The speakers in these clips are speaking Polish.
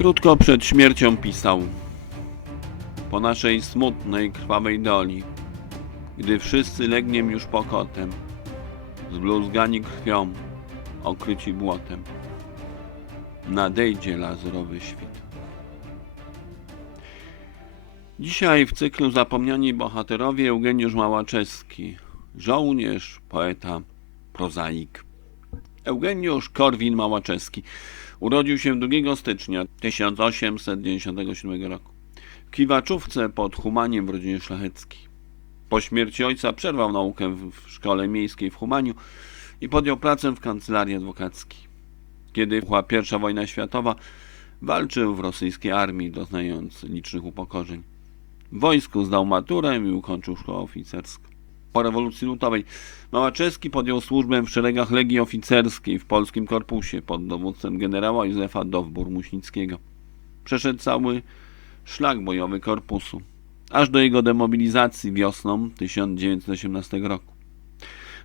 Krótko przed śmiercią pisał: Po naszej smutnej, krwawej doli, gdy wszyscy legniem już pokotem, zbluzgani krwią, okryci błotem, nadejdzie lazurowy świt. Dzisiaj w cyklu Zapomniani bohaterowie Eugeniusz Małaczewski, żołnierz, poeta, prozaik. Eugeniusz Korwin-Małaczewski urodził się 2 stycznia 1897 roku w Kiwaczówce pod Humaniem w rodzinie szlacheckiej. Po śmierci ojca przerwał naukę w szkole miejskiej w Humaniu i podjął pracę w kancelarii adwokackiej. Kiedy była I wojna światowa, walczył w rosyjskiej armii, doznając licznych upokorzeń. W wojsku zdał maturę i ukończył szkołę oficerską. Po rewolucji lutowej Małaczewski podjął służbę w szeregach Legii Oficerskiej w polskim korpusie pod dowództwem generała Józefa Dowbor-Muśnickiego. Przeszedł cały szlak bojowy korpusu, aż do jego demobilizacji wiosną 1918 roku.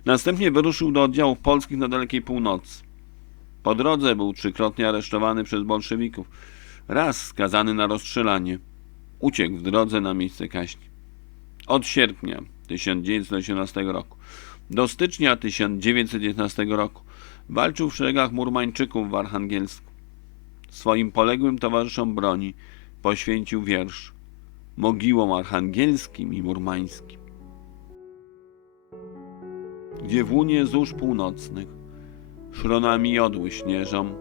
Następnie wyruszył do oddziałów polskich na dalekiej północy. Po drodze był trzykrotnie aresztowany przez bolszewików, raz skazany na rozstrzelanie. Uciekł w drodze na miejsce kaźni. Od sierpnia 1918 roku do stycznia 1919 roku walczył w szeregach Murmańczyków w Archangelsku. Swoim poległym towarzyszom broni poświęcił wiersz Mogiłom Archangelskim i Murmańskim. Gdzie w łunie zórz północnych szronami jodły śnieżą,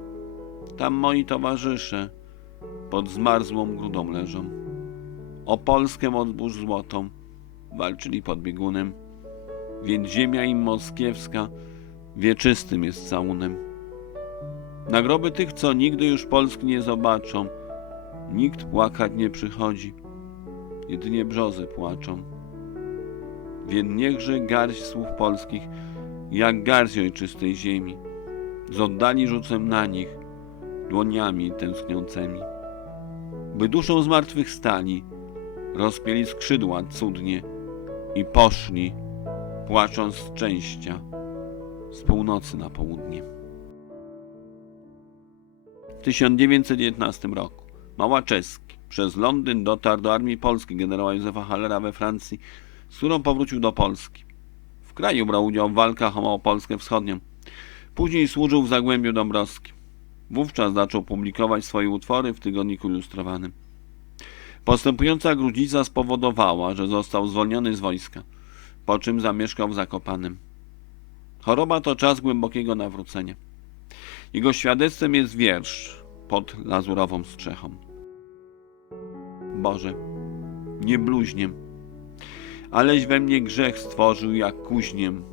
tam moi towarzysze pod zmarzłą grudą leżą. O Polskę od złotą walczyli pod biegunem, więc ziemia im moskiewska wieczystym jest całunem. Na groby tych, co nigdy już Polski nie zobaczą, nikt płakać nie przychodzi, jedynie brzozy płaczą. Więc niechże garść słów polskich, jak garść ojczystej ziemi, z oddali rzucę na nich dłoniami tęskniącymi. By duszą z martwych stali, rozpięli skrzydła cudnie i poszli, płacząc z szczęścia, z północy na południe. W 1919 roku Małaczewski przez Londyn dotarł do armii polskiej generała Józefa Hallera we Francji, z którą powrócił do Polski. W kraju brał udział w walkach o Małopolskę Wschodnią. Później służył w Zagłębiu Dąbrowskim. Wówczas zaczął publikować swoje utwory w tygodniku ilustrowanym. Postępująca gruźlica spowodowała, że został zwolniony z wojska, po czym zamieszkał w. Choroba to czas głębokiego nawrócenia. Jego świadectwem jest wiersz pod lazurową strzechą. Boże, nie bluźniem, aleś we mnie grzech stworzył jak kuźniem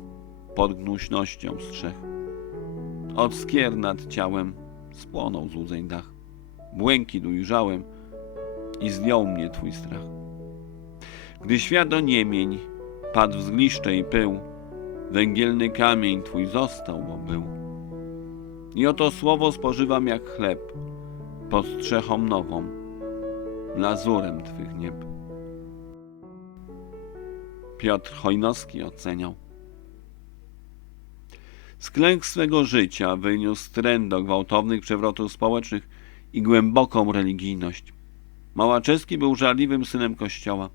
pod gnuśnością strzech. Od skier nad ciałem spłonął złudzeń dach. Błękit ujrzałem i zdjął mnie twój strach. Gdy świat oniemień padł w zgliszcze i pył, węgielny kamień twój został, bo był. I oto słowo spożywam jak chleb, pod strzechą nową, lazurem twych nieb. Piotr Chojnowski oceniał. Z klęk swego życia wyniósł trend do gwałtownych przewrotów społecznych i głęboką religijność. Małaczewski był żarliwym synem Kościoła.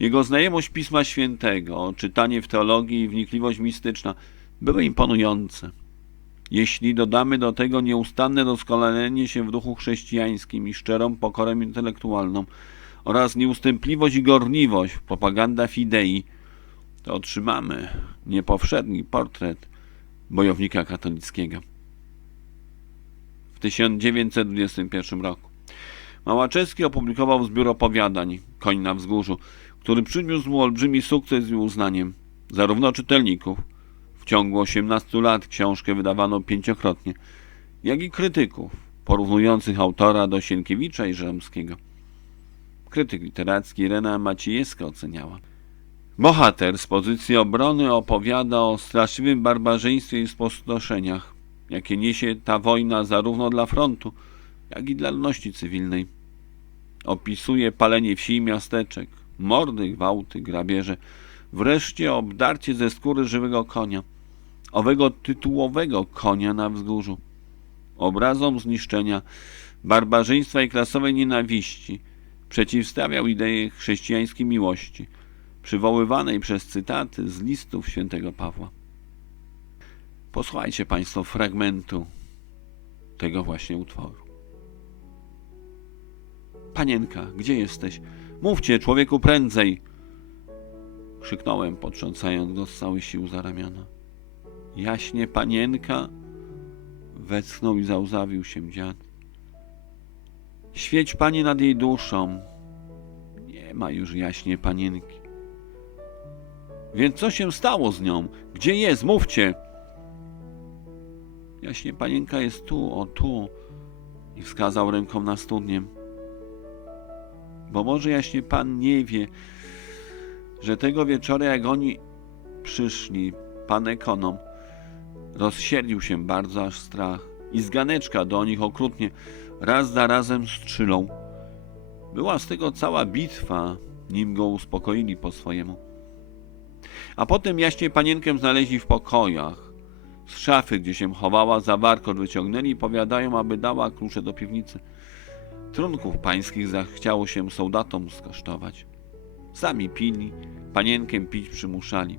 Jego znajomość Pisma Świętego, czytanie w teologii i wnikliwość mistyczna były imponujące. Jeśli dodamy do tego nieustanne doskonalenie się w duchu chrześcijańskim i szczerą pokorę intelektualną oraz nieustępliwość i gorliwość propaganda fidei, to otrzymamy niepowszedni portret bojownika katolickiego. W 1921 roku Małaczewski opublikował zbiór opowiadań Koń na wzgórzu, który przyniósł mu olbrzymi sukces i uznaniem zarówno czytelników, w ciągu 18 lat książkę wydawano pięciokrotnie, jak i krytyków, porównujących autora do Sienkiewicza i Żeromskiego. Krytyk literacki Irena Maciejewska oceniała. Bohater z pozycji obrony opowiada o straszliwym barbarzyństwie i spustoszeniach, jakie niesie ta wojna zarówno dla frontu, jak i dla ludności cywilnej. Opisuje palenie wsi i miasteczek, mordy, gwałty, grabieże, wreszcie obdarcie ze skóry żywego konia, owego tytułowego konia na wzgórzu. Obrazom zniszczenia barbarzyństwa i klasowej nienawiści, przeciwstawiał ideę chrześcijańskiej miłości, przywoływanej przez cytaty z listów świętego Pawła. Posłuchajcie Państwo fragmentu tego właśnie utworu. Panienka, gdzie jesteś? Mówcie, człowieku, prędzej! Krzyknąłem, potrząsając go z całych sił za ramiona. Jaśnie, panienka! Westchnął i załzawił się dziad. Świeć Panie nad jej duszą. Nie ma już jaśnie panienki. Więc co się stało z nią? Gdzie jest? Mówcie! Jaśnie panienka jest tu, o tu. I wskazał ręką na studnię. Bo może jaśnie pan nie wie, że tego wieczora, jak oni przyszli, pan ekonom, rozsiedlił się bardzo aż strach i z ganeczka do nich okrutnie raz za razem strzelą. Była z tego cała bitwa, nim go uspokoili po swojemu. A potem jaśnie panienkę znaleźli w pokojach. Z szafy, gdzie się chowała, za warkot wyciągnęli i powiadają, aby dała klucze do piwnicy. Trunków pańskich zachciało się soldatom skosztować. Sami pili, panienkę pić przymuszali.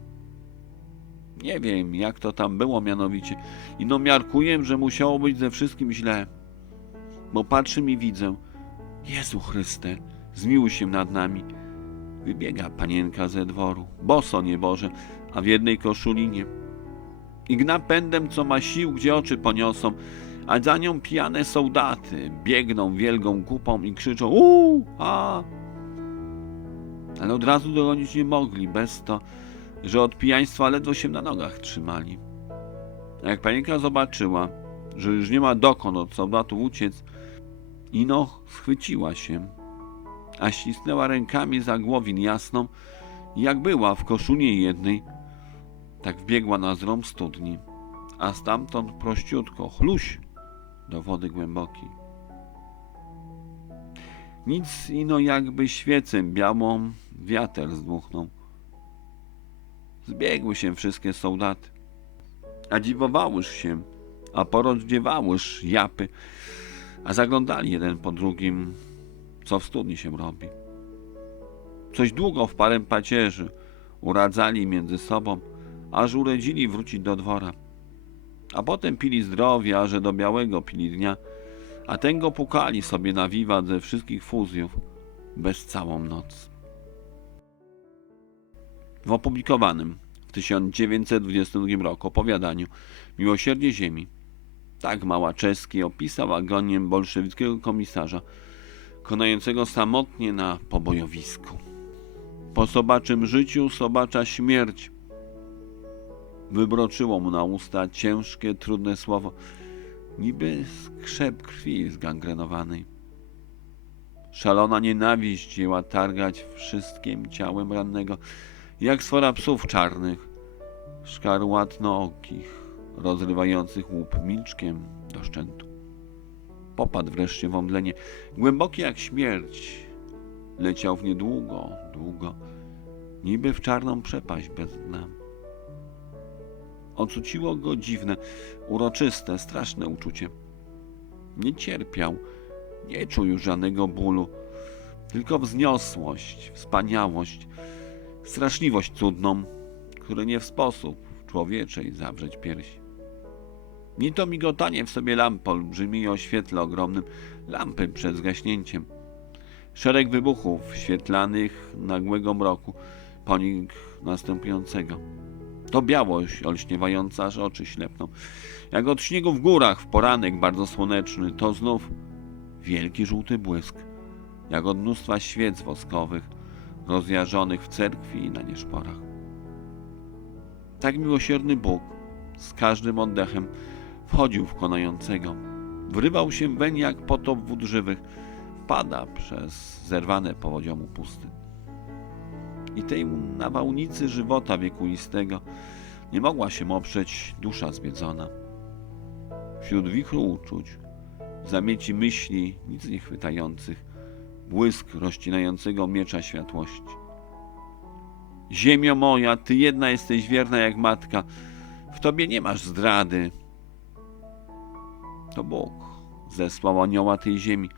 Nie wiem, jak to tam było mianowicie. Ino miarkuję, że musiało być ze wszystkim źle. Bo patrzę i widzę. Jezu Chryste, zmiłuj się nad nami. Wybiega panienka ze dworu, boso nieboże, a w jednej koszulinie. I gna pędem, co ma sił, gdzie oczy poniosą, a za nią pijane soldaty biegną wielką kupą i krzyczą uuu, a. Ale od razu dogonić nie mogli, bez to, że od pijaństwa ledwo się na nogach trzymali. A jak panienka zobaczyła, że już nie ma dokąd od soldatów uciec, ino schwyciła się, a ścisnęła rękami za głowin jasną jak była w koszunie jednej, tak wbiegła na zrąb studni, a stamtąd prościutko, chluś, do wody głębokiej. Nic ino jakby świecę białą wiatr zdmuchnął. Zbiegły się wszystkie soldaty, a dziwowałyż się, a porozdziewałyż japy, a zaglądali jeden po drugim, co w studni się robi. Coś długo w parę pacierzy uradzali między sobą, aż uredzili wrócić do dwora. A potem pili zdrowia, że do białego pili dnia, a tęgo pukali sobie na wiwat ze wszystkich fuzjów bez całą noc. W opublikowanym w 1922 roku opowiadaniu Miłosierdzie Ziemi tak Małaczewski opisał agonię bolszewickiego komisarza konającego samotnie na pobojowisku. Po sobaczym życiu sobacza śmierć. Wybroczyło mu na usta ciężkie, trudne słowo, niby skrzep krwi zgangrenowanej. Szalona nienawiść jęła targać wszystkim ciałem rannego, jak swora psów czarnych, szkarłatnookich, rozrywających łup milczkiem do szczętu. Popadł wreszcie w omdlenie, głęboki jak śmierć. Leciał w niedługo, długo, niby w czarną przepaść bez dna. Ocuciło go dziwne, uroczyste, straszne uczucie. Nie cierpiał, nie czuł już żadnego bólu, tylko wzniosłość, wspaniałość, straszliwość cudną, które nie w sposób człowieczej zawrzeć piersi. Ni to migotanie w sobie lamp olbrzymi o świetle ogromnym, lampy przed zgaśnięciem. Szereg wybuchów świetlanych nagłego mroku, po następującego. To białość olśniewająca, aż oczy ślepną. Jak od śniegu w górach w poranek bardzo słoneczny, to znów wielki żółty błysk. Jak od mnóstwa świec woskowych, rozjarzonych w cerkwi i na nieszporach. Tak miłosierny Bóg z każdym oddechem wchodził w konającego. Wrywał się weń jak potop wód żywych, pada przez zerwane powodziomu pusty. I tej nawałnicy żywota wiekuistego nie mogła się oprzeć dusza zwiedzona. Wśród wichru uczuć, zamieci myśli nic nie chwytających, błysk rozcinającego miecza światłości. Ziemio moja, ty jedna jesteś wierna jak matka, w tobie nie masz zdrady. To Bóg zesłał anioła tej ziemi,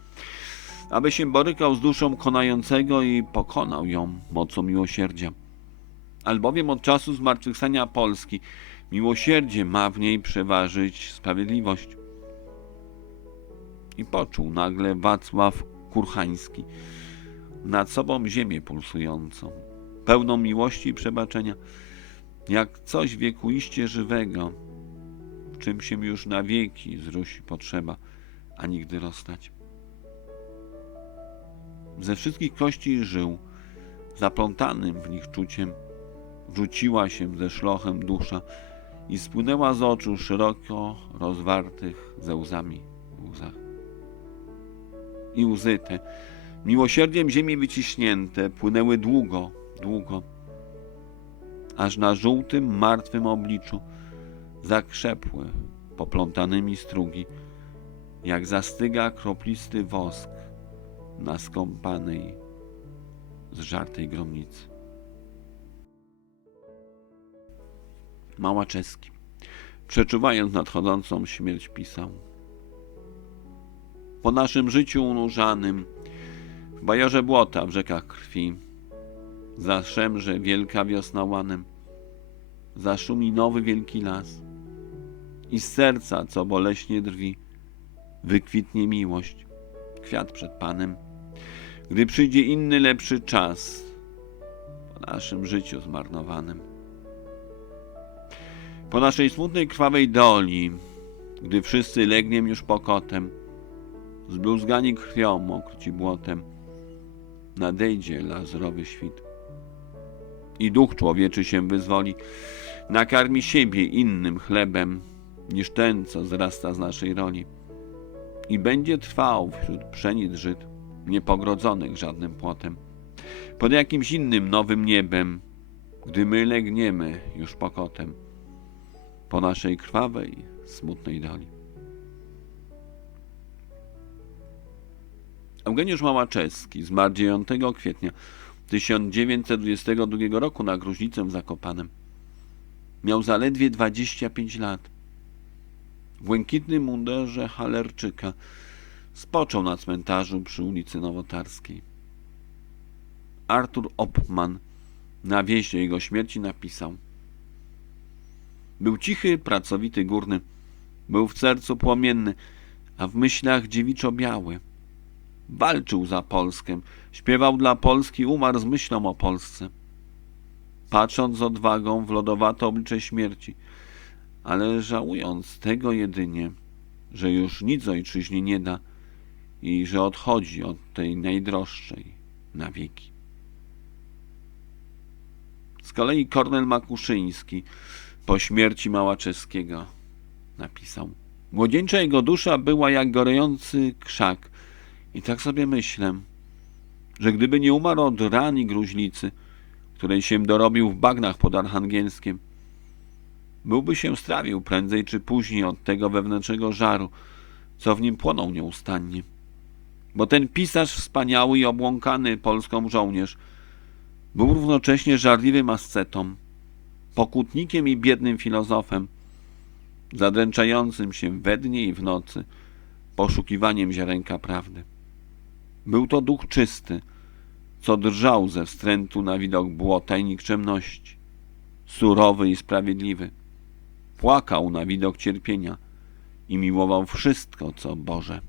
aby się borykał z duszą konającego i pokonał ją mocą miłosierdzia. Albowiem od czasu zmartwychwstania Polski miłosierdzie ma w niej przeważyć sprawiedliwość. I poczuł nagle Wacław Kurchański nad sobą ziemię pulsującą, pełną miłości i przebaczenia, jak coś wiekuiście żywego, czym się już na wieki zrusi potrzeba, a nigdy rozstać. Ze wszystkich kości żył, zaplątanym w nich czuciem, rzuciła się ze szlochem dusza i spłynęła z oczu szeroko rozwartych ze łzami w łzach. I łzy te, miłosierdziem ziemi wyciśnięte, płynęły długo, długo, aż na żółtym, martwym obliczu zakrzepły poplątanymi strugi, jak zastyga kroplisty wosk na skąpanej, zżartej gromnicy. Małaczewski, przeczuwając nadchodzącą śmierć, pisał Po naszym życiu unurzanym, w bajorze błota, w rzekach krwi, zaszemrze wielka wiosna łanem, zaszumi nowy wielki las i z serca, co boleśnie drwi, wykwitnie miłość, kwiat przed Panem, gdy przyjdzie inny, lepszy czas po naszym życiu zmarnowanym. Po naszej smutnej, krwawej doli, gdy wszyscy legniem już pokotem, zbluzgani krwią, mokryci błotem, nadejdzie lazurowy świt. I duch człowieczy się wyzwoli, nakarmi siebie innym chlebem, niż ten, co zrasta z naszej roli. I będzie trwał wśród pszenic żyt, niepogrodzonych żadnym płotem, pod jakimś innym nowym niebem, gdy my legniemy już pokotem po naszej krwawej, smutnej doli. Eugeniusz Małaczewski zmarł 9 kwietnia 1922 roku na gruźlicę w Zakopanem. Miał zaledwie 25 lat. W błękitnym mundurze halerczyka spoczął na cmentarzu przy ulicy Nowotarskiej. Artur Opman na wieście jego śmierci napisał Był cichy, pracowity górny, był w sercu płomienny, a w myślach dziewiczo biały. Walczył za Polskę, śpiewał dla Polski, umarł z myślą o Polsce. Patrząc z odwagą w lodowate oblicze śmierci, ale żałując tego jedynie, że już nic ojczyźnie nie da i że odchodzi od tej najdroższej na wieki. Z kolei Kornel Makuszyński po śmierci Małaczewskiego napisał Młodzieńcza jego dusza była jak gorejący krzak i tak sobie myślę, że gdyby nie umarł od ran i gruźlicy, której się dorobił w bagnach pod Archangelskiem, byłby się strawił prędzej czy później od tego wewnętrznego żaru, co w nim płonął nieustannie. Bo ten pisarz wspaniały i obłąkany polską żołnierz był równocześnie żarliwym ascetą, pokutnikiem i biednym filozofem, zadręczającym się we dnie i w nocy poszukiwaniem ziarenka prawdy. Był to duch czysty, co drżał ze wstrętu na widok błota i nikczemności, surowy i sprawiedliwy. Płakał na widok cierpienia i miłował wszystko, co Boże.